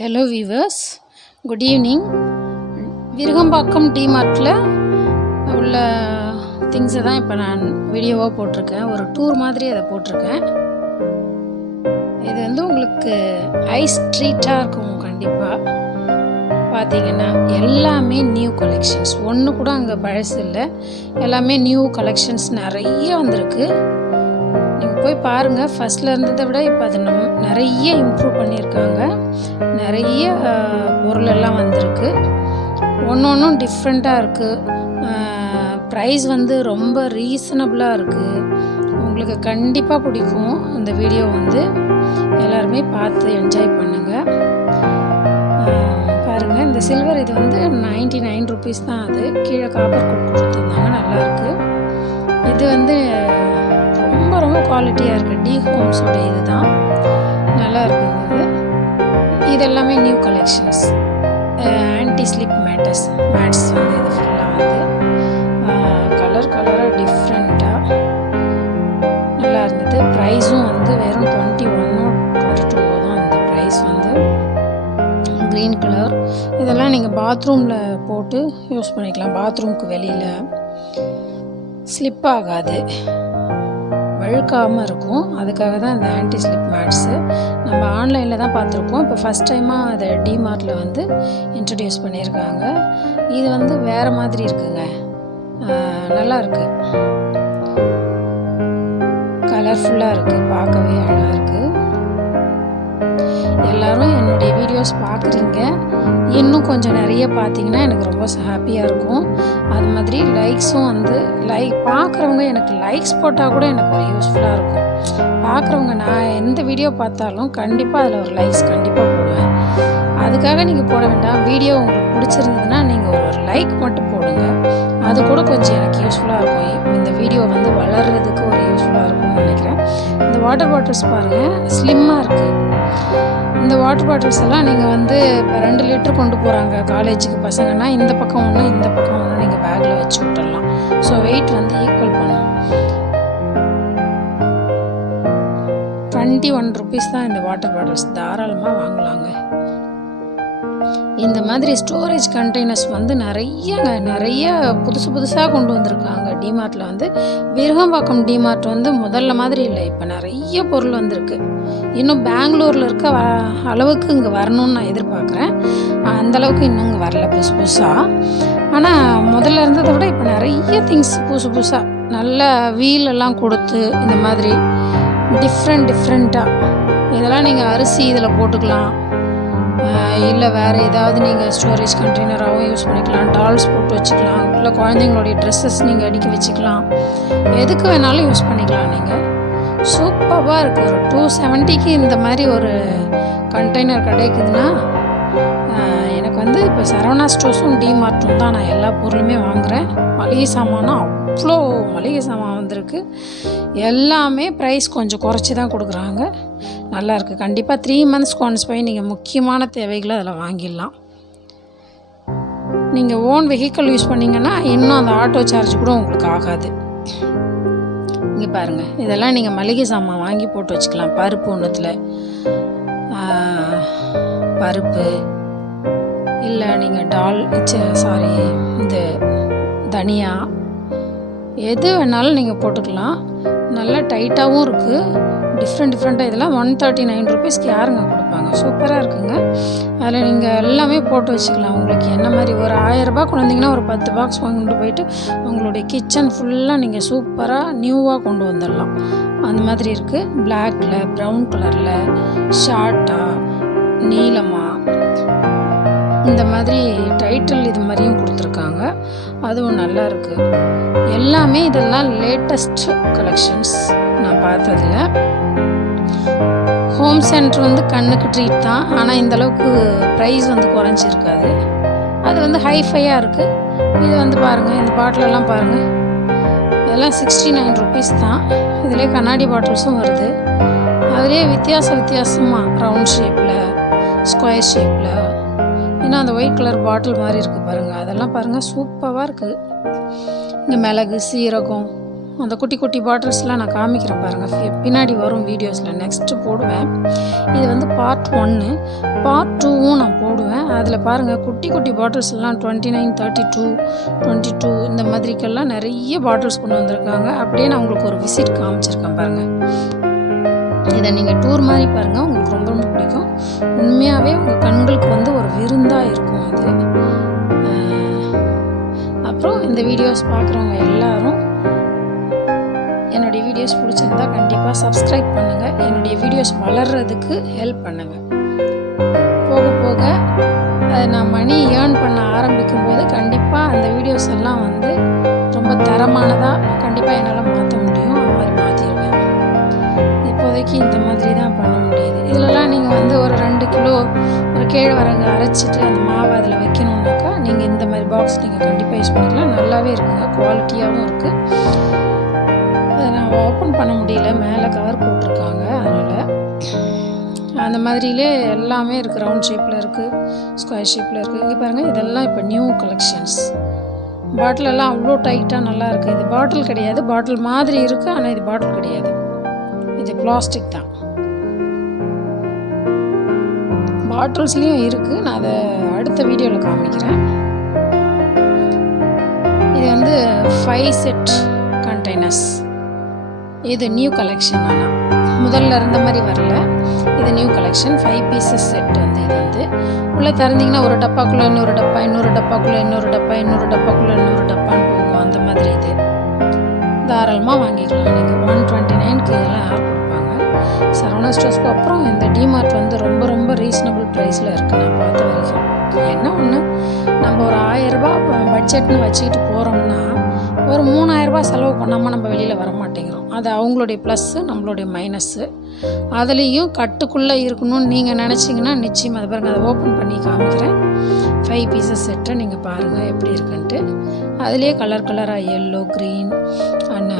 Hello viewers, good evening. Virugambakkam டிமார்ட்டில் உள்ள திங்ஸை தான் இப்போ நான் வீடியோவாக போட்டிருக்கேன். ஒரு டூர் மாதிரி அதை போட்டிருக்கேன். இது வந்து உங்களுக்கு ஐஸ் ட்ரீட்டாக இருக்கும். கண்டிப்பாக பார்த்தீங்கன்னா எல்லாமே நியூ கலெக்ஷன்ஸ், ஒன்று கூட அங்கே பழசு இல்லை. எல்லாமே நியூ கலெக்ஷன்ஸ் நிறைய வந்திருக்கு. நீங்கள் போய் பாருங்கள். ஃபஸ்ட்டில் இருந்ததை விட இப்போ அது நிறைய இம்ப்ரூவ் பண்ணியிருக்காங்க. நிறைய பொருளெல்லாம் வந்திருக்கு. ஒன்றும் டிஃப்ரெண்ட்டாக இருக்குது. ப்ரைஸ் வந்து ரொம்ப ரீசனபிளாக இருக்குது. உங்களுக்கு கண்டிப்பாக பிடிக்கும். அந்த வீடியோ வந்து எல்லாருமே பார்த்து என்ஜாய் பண்ணுங்கள். பாருங்கள், இந்த சில்வர் இது வந்து 99 rupees தான். அது கீழே காப்பர் கொடுத்துருந்தாங்க. நல்லாயிருக்கு. இது வந்து ரொம்ப ரொம்ப குவாலிட்டியாக இருக்குது. டி ஹோம்ஸோட இது தான் நல்லா இருக்குது. இது எல்லாமே new collections. Anti slip mats வந்து இது ஃபுல்லாக வந்து கலராக டிஃப்ரெண்ட்டாக நல்லா இருந்தது. ப்ரைஸும் வந்து வெறும் 21 22 தான் இந்த ப்ரைஸ் வந்து. க்ரீன் கலர் இதெல்லாம் நீங்கள் பாத்ரூமில் போட்டு யூஸ் பண்ணிக்கலாம். பாத்ரூமுக்கு வெளியில் ஸ்லிப் ஆகாது, வழுக்காமல் இருக்கும். அதுக்காக தான் இந்த ஆன்டி ஸ்லிப் மேட்ஸு நம்ம ஆன்லைனில் தான் பார்த்துருக்கோம். இப்போ ஃபஸ்ட் டைமாக அதை டிமார்ட்டில் வந்து இன்ட்ரடியூஸ் பண்ணியிருக்காங்க. இது வந்து வேறு மாதிரி இருக்குங்க. நல்லா இருக்குது, கலர்ஃபுல்லாக இருக்குது, பார்க்கவே அழகாக இருக்குது. எல்லோரும் என்னுடைய வீடியோஸ் பார்க்குறீங்க. இன்னும் கொஞ்சம் நிறைய பார்த்தீங்கன்னா எனக்கு ரொம்ப ஹாப்பியாக இருக்கும். அது மாதிரி லைக்ஸும் வந்து பார்க்குறவங்க எனக்கு லைக்ஸ் போட்டால் கூட எனக்கு ஒரு யூஸ்ஃபுல்லாக இருக்கும். பார்க்குறவங்க நான் எந்த வீடியோ பார்த்தாலும் கண்டிப்பாக அதில் ஒரு லைக்ஸ் கண்டிப்பாக போடுவேன். அதுக்காக நீங்கள் போட வேண்டாம். வீடியோ உங்களுக்கு பிடிச்சிருந்ததுன்னா நீங்கள் ஒரு லைக் மட்டும் போடுங்க. அது கூட கொஞ்சம் எனக்கு யூஸ்ஃபுல்லாக இருக்கும். இந்த வீடியோ வந்து வளர்கிறதுக்கு ஒரு யூஸ்ஃபுல்லாக இருக்கும்னு நினைக்கிறேன். இந்த வாட்டர் பாட்டில்ஸ் பாருங்கள், ஸ்லிம்மாக இருக்குது. இந்த வாட்டர் பாட்டில்ஸ் எல்லாம் நீங்கள் வந்து இப்போ 2 லிட்டர் கொண்டு போகிறாங்க காலேஜுக்கு பசங்கன்னா, இந்த பக்கம் ஒன்று இந்த பக்கம் ஒன்று நீங்கள் பேக்கில் வச்சு விட்டுடலாம். ஸோ வெயிட் வந்து ஈக்குவல் பண்ணும். 21 rupees தான் இந்த வாட்டர் பாட்டில்ஸ். தாராளமாக வாங்கலாங்க. இந்த மாதிரி ஸ்டோரேஜ் கண்டெய்னர்ஸ் வந்து நிறைய புதுசாக கொண்டு வந்திருக்காங்க டிமார்ட்டில் வந்து. விருகம்பாக்கம் டிமார்ட் வந்து முதல்ல மாதிரி இல்லை. இப்போ நிறைய பொருள் வந்திருக்கு. இன்னும் பெங்களூரில் இருக்க அளவுக்கு இங்கே வரணும்னு நான் எதிர்பார்க்குறேன். அந்தளவுக்கு இன்னும் இங்கே வரல புதுசாக. ஆனால் முதல்ல இருந்ததை விட இப்போ நிறைய திங்ஸ் புதுசாக நல்ல வீலெல்லாம் கொடுத்து இந்த மாதிரி டிஃப்ரெண்ட்டாக இதெல்லாம் நீங்கள் அரிசி இதில் போட்டுக்கலாம். இல்லை வேறு ஏதாவது நீங்கள் ஸ்டோரேஜ் கண்டெய்னராகவும் யூஸ் பண்ணிக்கலாம். டால்ஸ் போட்டு வச்சுக்கலாம். இல்லை குழந்தைங்களுடைய ட்ரெஸ்ஸஸ் நீங்கள் அடுக்கி வச்சுக்கலாம். எதுக்கு வேணாலும் யூஸ் பண்ணிக்கலாம். நீங்கள் சூப்பராக இருக்குது. ஒரு 270க்கு இந்த மாதிரி ஒரு கண்டெய்னர் கிடைக்குதுன்னா, எனக்கு வந்து இப்போ சரவணா ஸ்டோர்ஸும் டிமார்ட்டும் தான் நான் எல்லா பொருளுமே வாங்குகிறேன். மளிகை சாமானும் அவ்வளோ மளிகை சாமான் வந்திருக்கு. எல்லாமே ப்ரைஸ் கொஞ்சம் குறைச்சி தான் கொடுக்குறாங்க. நல்லாயிருக்கு. கண்டிப்பாக 3 months ஒன்ஸ் போய் நீங்கள் முக்கியமான தேவைகளை அதில் வாங்கிடலாம். நீங்கள் ஓன் வெஹிக்கிள் யூஸ் பண்ணிங்கன்னா இன்னும் அந்த ஆட்டோ சார்ஜ் கூட உங்களுக்கு ஆகாது. இங்கே பாருங்கள், இதெல்லாம் நீங்கள் மளிகை சாமான் வாங்கி போட்டு வச்சுக்கலாம். பருப்பு ஒன்றுத்தில் பருப்பு, இல்லை நீங்கள் இந்த தனியா எது வேணாலும் நீங்கள் போட்டுக்கலாம். நல்லா டைட்டாகவும் இருக்குது. டிஃப்ரெண்ட்டாக இதெல்லாம் 139 rupeesக்கு யாருங்க கொடுப்பாங்க? சூப்பராக இருக்குங்க. அதில் நீங்கள் எல்லாமே போட்டு வச்சுக்கலாம். உங்களுக்கு என்ன மாதிரி ஒரு 1000 ரூபாய் கொண்டு வந்தீங்கன்னா ஒரு 10 பாக்ஸ் கொண்டு போயிட்டு உங்களுடைய கிச்சன் ஃபுல்லாக நீங்கள் சூப்பராக நியூவாக கொண்டு வந்துடலாம். அந்த மாதிரி இருக்குது. பிளாக்கில், ப்ரௌன் கலரில், ஷார்ட்டாக, நீளமாக, இந்த மாதிரி டைட்டில் இது மாதிரியும் கொடுத்துருக்காங்க. அதுவும் நல்லா இருக்குது. எல்லாமே இதெல்லாம் லேட்டஸ்ட் கலெக்ஷன்ஸ் நான் பார்த்ததில். ஹோம் சென்டர் வந்து கண்ணுக்கு ட்ரீட் தான். ஆனால் இந்தளவுக்கு ப்ரைஸ் வந்து குறைஞ்சிருக்காது. அது வந்து ஹைஃபையாக இருக்குது. இது வந்து பாருங்கள், இந்த பாட்டிலெல்லாம் பாருங்கள். இதெல்லாம் 69 rupees தான். இதிலே கண்ணாடி பாட்டில்ஸும் வருது. அதிலே வித்தியாசமாக ரவுண்ட் ஷேப்பில், ஸ்கொயர் ஷேப்பில், இன்னும் அந்த ஒயிட் கலர் பாட்டில் மாதிரி இருக்குது பாருங்கள். அதெல்லாம் பாருங்கள், சூப்பராக இருக்குது. இங்கே மிளகு, சீரகம், அந்த குட்டி குட்டி பாட்டில்ஸ்லாம் நான் காமிக்கிறேன் பாருங்கள், பின்னாடி வரும் வீடியோஸில் நெக்ஸ்ட்டு போடுவேன். இது வந்து பார்ட் 1. பார்ட் 2வும் நான் போடுவேன். அதில் பாருங்கள் குட்டி குட்டி பாட்டில்ஸ்லாம் 29, 32, 22 இந்த மாதிரிக்கெல்லாம் நிறைய பாட்டில்ஸ் கொண்டு வந்திருக்காங்க. அப்படியே நான் உங்களுக்கு ஒரு விசிட் காமிச்சிருக்கேன் பாருங்கள். இதை நீங்கள் டூர் மாதிரி பாருங்கள், உங்களுக்கு ரொம்ப ரொம்ப பிடிக்கும். உண்மையாகவே உங்கள் கண்களுக்கு வந்து ஒரு விருந்தாக இருக்கும் அது. அப்புறம் இந்த வீடியோஸ் பார்க்குறவங்க எல்லாரும் என்னுடைய வீடியோஸ் பிடிச்சிருந்தா கண்டிப்பாக சப்ஸ்கிரைப் பண்ணுங்கள். என்னுடைய வீடியோஸ் வளர்கிறதுக்கு ஹெல்ப் பண்ணுங்கள். போக போக நான் மணி ஏர்ன் பண்ண ஆரம்பிக்கும் போது கண்டிப்பாக அந்த வீடியோஸ் எல்லாம் வந்து ரொம்ப தரமானதாக கண்டிப்பாக என்னால் மாற்ற முடியும். அது மாதிரி மாற்றிடுவேன். இப்போதைக்கு இந்த மாதிரி தான் பண்ண முடியுது. இதிலலாம் நீங்கள் வந்து ஒரு 2 கிலோ ஒரு கேழ்வரகு அரைச்சிட்டு அந்த மாவு அதில் வைக்கணுன்னாக்கா நீங்கள் இந்த மாதிரி பாக்ஸ் நீங்கள் கண்டிப்பாக யூஸ் பண்ணிக்கலாம். நல்லாவே இருக்குங்க, குவாலிட்டியாகவும் இருக்குது. அதை நான் ஓப்பன் பண்ண முடியல, மேலே கவர் போட்டிருக்காங்க. அதனால் அந்த மாதிரிலே எல்லாமே இருக்குது. ரவுண்ட் ஷேப்பில் இருக்குது, ஸ்கொயர் ஷேப்பில் இருக்குது. இங்கே பாருங்கள், இதெல்லாம் இப்போ நியூ கலெக்ஷன்ஸ். பாட்டிலெல்லாம் அவ்வளோ டைட்டாக நல்லா இருக்குது. இது பாட்டில் கிடையாது, பாட்டில் மாதிரி இருக்குது, ஆனால் இது பாட்டில் கிடையாது, இது பிளாஸ்டிக் தான். பாட்டில்ஸ்லேயும் இருக்குது, நான் அதை அடுத்த வீடியோவில் காமிக்கிறேன். இது வந்து 5 செட் கண்டெய்னர்ஸ். இது நியூ கலெக்ஷன். ஆனால் முதல்ல இருந்த மாதிரி வரல, இது நியூ கலெக்ஷன். 5 பீசஸ் செட் வந்து இது வந்து உள்ளே திறந்திங்கன்னா ஒரு டப்பாக்குள்ளே இன்னொரு டப்பா, இன்னொரு டப்பாக்குள்ளே இன்னொரு டப்பா, இன்னொரு டப்பாக்குள்ளே இன்னொரு டப்பான்னு போகும். அந்த மாதிரி இது தாராளமாக வாங்கிக்கலாம் நீங்கள். 129க்கு இதெல்லாம் யார் கொடுப்பாங்க? சரவணா ஸ்டோர்ஸ்க்கு அப்புறம் இந்த டிமார்ட் வந்து ரொம்ப ரொம்ப ரீசனபிள் ப்ரைஸில் இருக்குது நான் பார்த்த வரைக்கும். என்ன ஒன்று, நம்ம ஒரு 1000 ரூபாய் பட்ஜெட்னு வச்சுக்கிட்டு போகிறோம்னா ஒரு 3000 ரூபாய் செலவு பண்ணாமல் நம்ம வெளியில் வர மாட்டேங்கிறோம். அது அவங்களுடைய ப்ளஸ்ஸு, நம்மளுடைய மைனஸ்ஸு. அதுலேயும் கட்டுக்குள்ளே இருக்கணும்னு நீங்கள் நினச்சிங்கன்னா நிச்சயமாக அதை பாருங்கள், அதை ஓப்பன் பண்ணி காமிக்கிறேன். 5 பீசஸ் செட்டை நீங்கள் பாருங்கள் எப்படி இருக்குன்ட்டு. அதுலேயே கலர் கலராக yellow, green and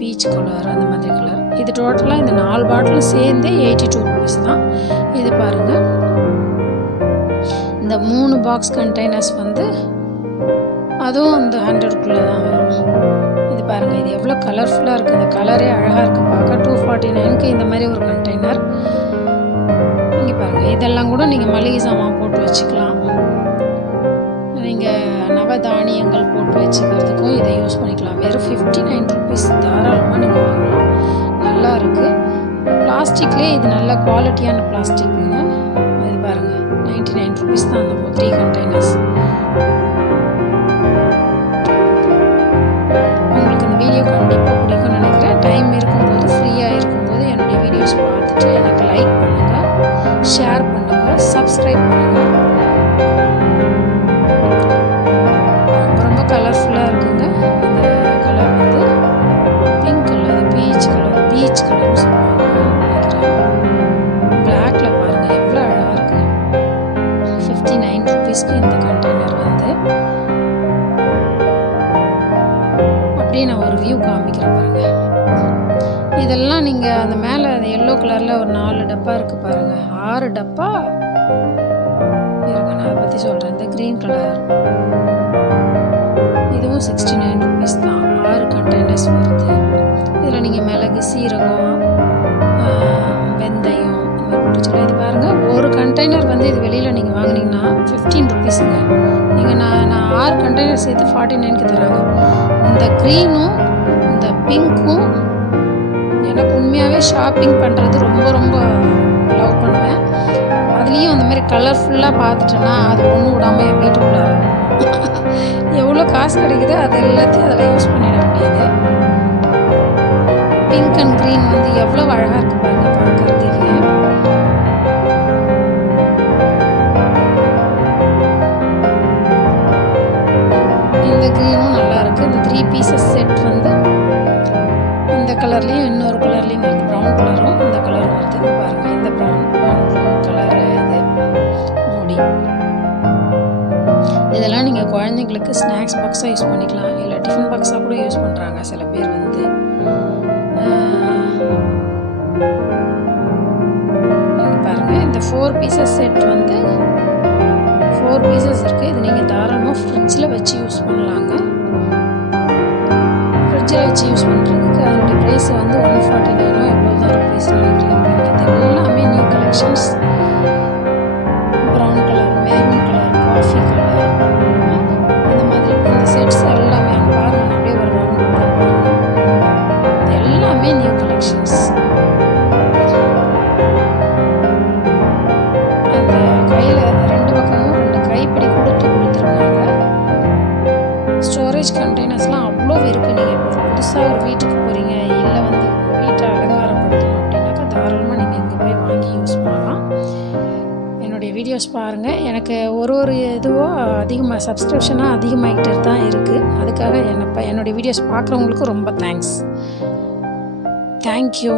peach colour, அந்த மாதிரி கலர். இது டோட்டலாக இந்த 4 பாட்டிலும் சேர்ந்தே 82 rupees தான். இது பாருங்கள், இந்த 3 பாக்ஸ் கண்டெய்னர்ஸ் வந்து அதுவும் இந்த 100க்குள்ளே தான் வரும். இது பாருங்கள், இது எவ்வளோ கலர்ஃபுல்லாக இருக்குது. இந்த கலரே அழகாக இருக்குது பார்க்க. 249க்கு இந்த மாதிரி ஒரு கண்டெய்னர். இங்கே பாருங்கள், இதெல்லாம் கூட நீங்கள் மளிகை சாமான் போட்டு வச்சுக்கலாம். நீங்கள் நவதானியங்கள் போட்டு வச்சுக்கிறதுக்கும் இதை யூஸ் பண்ணிக்கலாம். வெறும் 59 rupees தாராளமாக நீங்கள் வாங்கலாம். நல்லா இருக்குது. பிளாஸ்டிக்லேயே இது நல்ல குவாலிட்டியான பிளாஸ்டிக்குங்க. இது பாருங்கள், 99 rupees தான் அந்த 3 கண்டெய்னர்ஸ். உங்களுக்கு இந்த வீடியோ கண்டிப்பாக பிடிக்கும்னு நினைக்கிறேன். டைம் இருக்கும்போது, ஃப்ரீயாக இருக்கும்போது என்னுடைய வீடியோஸ் பார்த்துட்டு எனக்கு லைக் பண்ணுங்கள், ஷேர் பண்ணுங்கள், சப்ஸ்கிரைப் பண்ணுங்கள். ரொம்ப ரொம்ப கலர்ஃபுல்லாக இருக்குங்க. இந்த கலர் வந்து pink colour, peach colour, peach கலர்னு சொல்லுவாங்க நினைக்கிறேன். பிளாக்ல பாருங்கள் எவ்வளோ அழகாக இருக்குது. 59 rupeesக்கு இந்த கண்டெய்னர் வந்து. அப்படியே நான் ஒரு வியூ காமிக்கிறேன் பாருங்கள். இதெல்லாம் நீங்கள் அந்த மேலே அந்த எல்லோ கலரில் ஒரு 4 டப்பா இருக்குது பாருங்கள். 6 டப்பா இருங்க, நான் அதை பற்றி சொல்கிறேன். இந்த க்ரீன் கலர் இதுவும் 69 rupees தான். 6 கண்டெய்னர்ஸ் வருது. இதில் நீங்கள் மிளகு, சீரகம், வெந்தயம் இந்த மாதிரி போட்டு வச்சுக்கலாம். இது பாருங்கள், ஒரு கண்டெய்னர் வந்து இது வெளியில் நீங்கள் வாங்கினீங்கன்னா 15 rupeesங்க. நீங்கள் நான் 6 கண்டெய்னர் சேர்த்து 49க்கு தராங்க. இந்த க்ரீனும் இந்த பிங்க்கும் எனக்கு உண்மையாகவே ஷாப்பிங் பண்ணுறது ரொம்ப ரொம்ப லவ் பண்ணுவேன். அதுலேயும் அந்த மாதிரி கலர்ஃபுல்லாக பார்த்துட்டேன்னா அது ஒன்றும் விடாமல் என் வீட்டுக்குள்ளே எவ்வளோ காசு கிடைக்குதோ அது எல்லாத்தையும் அதில் யூஸ் பண்ணிட வேண்டியது. பிங்க் அண்ட் க்ரீன் வந்து எவ்வளோ அழகாக இருக்குது பாருங்கள் பார்க்குறதுக்கு. இந்த க்ரீனும் நல்லா இருக்குது. இந்த 3 பீசஸ் செட் வந்து இந்த கலர்லேயும் இன்னொரு கலர்லேயும் வருது. ப்ரௌன் கலரும் இந்த கலரும் வருது. பாருங்கள், இந்த ப்ரௌன் கலரு இது மூடி. இதெல்லாம் நீங்கள் குழந்தைங்களுக்கு ஸ்நாக்ஸ் பாக்ஸாக யூஸ் பண்ணிக்கலாம், இல்லை டிஃபன் பாக்ஸாக கூட யூஸ் பண்ணுறாங்க சில பேர் வந்து. பாருங்கள், இந்த 4 பீசஸ் செட் வந்து 4 பீசஸ் இருக்குது. இது நீங்கள் தாராளமாக ஃப்ரிட்ஜில் வச்சு யூஸ் பண்ணலாங்க. ஃப்ரிட்ஜில் வச்சு யூஸ் பண்ணுறதுக்கு அதனுடைய ப்ரைஸ் வந்து 149 எவ்வளோ தான் ருபீஸ் நினைக்கிறீங்க. இது எல்லாமே new collections. Brown colour, maroon colour, coffee colour, இந்த மாதிரி இந்த செட்ஸ் எல்லாமே அங்கே பாருங்கள். அப்படியே ஒரு ரவுண்ட் பாருங்கள். இது எல்லாமே நியூ கலெக்ஷன்ஸ். அந்த கையில் 2 பக்கமும் 2 கைப்பிடி கொடுத்துருக்காங்க. ஸ்டோரேஜ் கண்டெய்னர்ஸ்லாம் அவ்வளோ இருக்குது. நீங்கள் இப்போ புதுசாக ஒரு வீட்டுக்கு போகிறீங்க, இல்லை வந்து வீட்டை அலங்காரப்படுத்தணும் அப்படின்னாக்கா தாராளமாக நீங்கள் இங்கே போய் வாங்கி யூஸ் பண்ணலாம். என்னுடைய வீடியோஸ் பாருங்கள். எனக்கு ஒரு இதுவோ அதிகமாக சப்ஸ்கிரிப்ஷனாக அதிகமாகிட்டு தான் இருக்குது. அதுக்காக என்னுடைய வீடியோஸ் பார்க்குறவங்களுக்கு ரொம்ப தேங்க்ஸ். தேங்க்யூ.